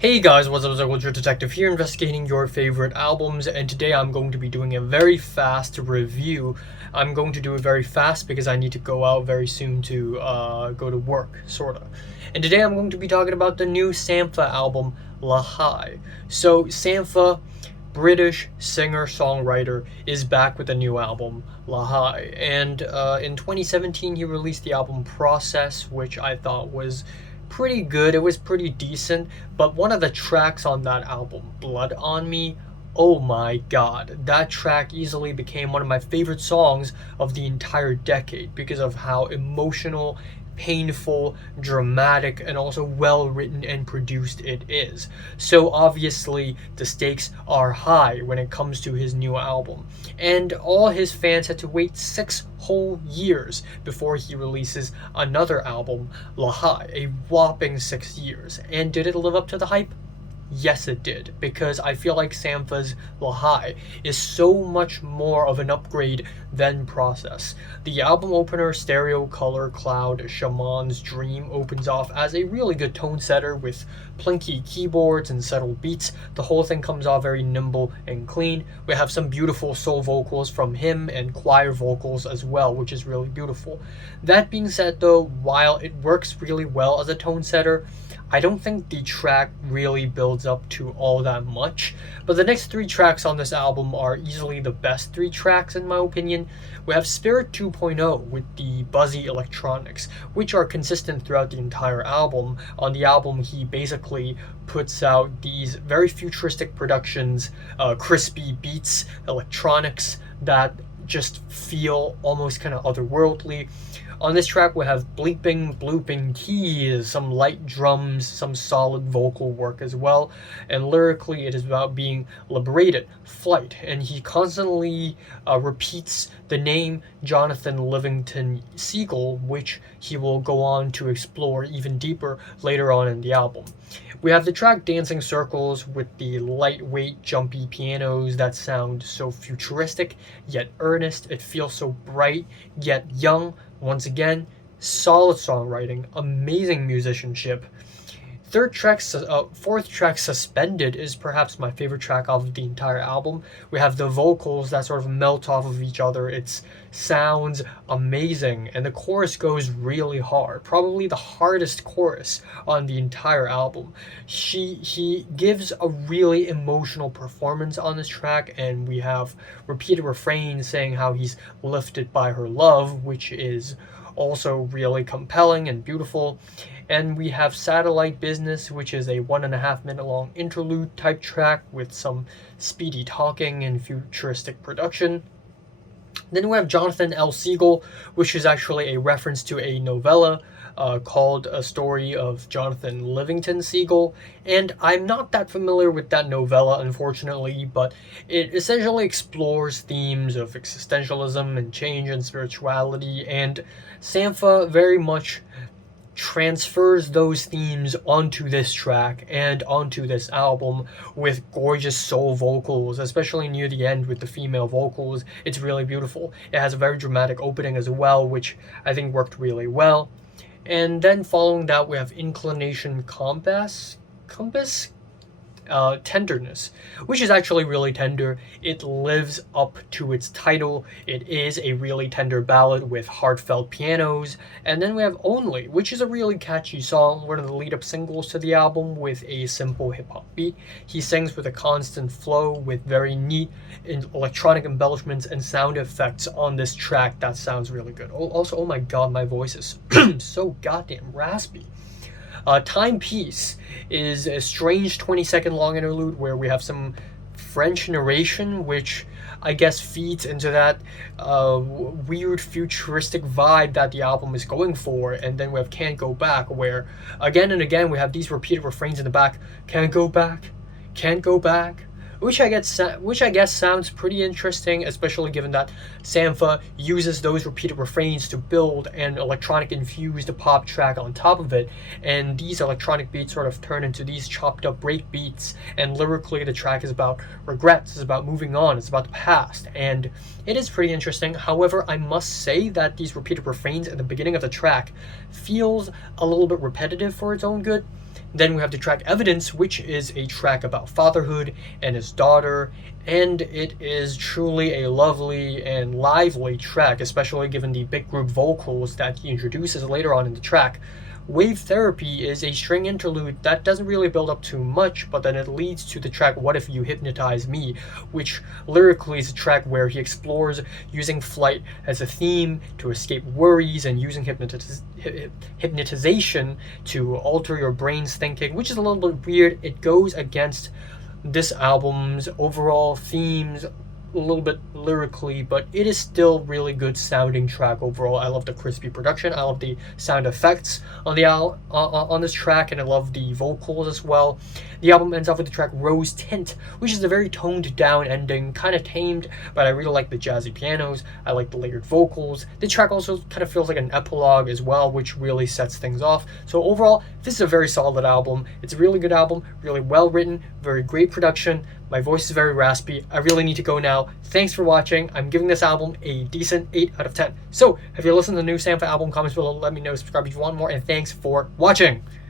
Hey guys, what's up? It's your Detective here, investigating your favorite albums, and today I'm going to be doing a very fast review. I'm going to do it very fast because I need to go out very soon to go to work, sorta. And today I'm going to be talking about the new Sampha album, Lahai. So Sampha, British singer-songwriter, is back with a new album, Lahai. And in 2017 he released the album Process, which I thought was pretty good. It was pretty decent, but one of the tracks on that album, Blood on Me, oh my god, that track easily became one of my favorite songs of the entire decade because of how emotional, painful, dramatic, and also well written and produced it is. So obviously the stakes are high when it comes to his new album, and all his fans had to wait 6 whole years before he releases another album, Lahai, a whopping 6 years. And did it live up to the hype? Yes, it did, because I feel like Sampha's Lahai is so much more of an upgrade than Process. The album opener, Stereo Color Cloud Shaman's Dream, opens off as a really good tone setter with plinky keyboards and settled beats. The whole thing comes off very nimble and clean. We have some beautiful soul vocals from him and choir vocals as well, which is really beautiful. That being said though, while it works really well as a tone setter, I don't think the track really builds up to all that much, but the next 3 tracks on this album are easily the best 3 tracks in my opinion. We have Spirit 2.0 with the buzzy electronics, which are consistent throughout the entire album. On the album, he basically puts out these very futuristic productions, crispy beats, electronics that just feel almost kind of otherworldly. On this track, we have bleeping, blooping keys, some light drums, some solid vocal work as well, and lyrically it is about being liberated, flight, and he constantly repeats the name Jonathan Livingston Seagull, which he will go on to explore even deeper later on in the album. We have the track Dancing Circles with the lightweight, jumpy pianos that sound so futuristic, yet earnest. It feels so bright, yet young. Once again, solid songwriting, amazing musicianship. Fourth track, Suspended, is perhaps my favorite track of the entire album. We have the vocals that sort of melt off of each other. It sounds amazing, and the chorus goes really hard, probably the hardest chorus on the entire album. He gives a really emotional performance on this track, and we have repeated refrains saying how he's lifted by her love, which is also really compelling and beautiful. And we have Satellite Business, which is a 1.5 minute long interlude type track with some speedy talking and futuristic production. Then we have Jonathan L. Seagull, which is actually a reference to a novella called A Story of Jonathan Livingston Seagull. And I'm not that familiar with that novella, unfortunately, but it essentially explores themes of existentialism and change and spirituality, and Sampha very much transfers those themes onto this track and onto this album with gorgeous soul vocals, especially near the end with the female vocals. It's really beautiful. It has a very dramatic opening as well, which I think worked really well. And then following that, we have Inclination Compass, Tenderness, which is actually really tender. It lives up to its title. It is a really tender ballad with heartfelt pianos. And then we have Only, which is a really catchy song, one of the lead-up singles to the album, with a simple hip-hop beat. He sings with a constant flow with very neat electronic embellishments and sound effects on this track that sounds really good. Also, oh my god, my voice is so goddamn raspy. Timepiece is a strange 20-second long interlude where we have some French narration, which I guess feeds into that weird futuristic vibe that the album is going for. And then we have Can't Go Back, where again and again we have these repeated refrains in the back. Can't go back, can't go back. Which I guess sounds pretty interesting, especially given that Sampha uses those repeated refrains to build an electronic infused pop track on top of it, and these electronic beats sort of turn into these chopped up break beats, and lyrically the track is about regrets, it's about moving on, it's about the past, and it is pretty interesting. However, I must say that these repeated refrains at the beginning of the track feels a little bit repetitive for its own good. Then we have the track Evidence, which is a track about fatherhood and his daughter, and it is truly a lovely and lively track, especially given the big group vocals that he introduces later on in the track. Wave Therapy is a string interlude that doesn't really build up too much, but then it leads to the track What If You Hypnotize Me, which lyrically is a track where he explores using flight as a theme to escape worries and using hypnotization to alter your brain's thinking, which is a little bit weird. It goes against this album's overall themes a little bit lyrically, but it is still really good sounding track overall. I love the crispy production. I love the sound effects on the on this track, and I love the vocals as well. The album ends off with the track Rose Tint, which is a very toned down ending, kind of tamed, but I really like the jazzy pianos. I like the layered vocals. The track also kind of feels like an epilogue as well, which really sets things off. So overall, this is a very solid album. It's a really good album, really well written, very great production. My voice is very raspy. I really need to go now. Thanks for watching. I'm giving this album a decent 8 out of 10. So, if you listened to the new Sampha album, comments below, let me know, subscribe if you want more, and thanks for watching.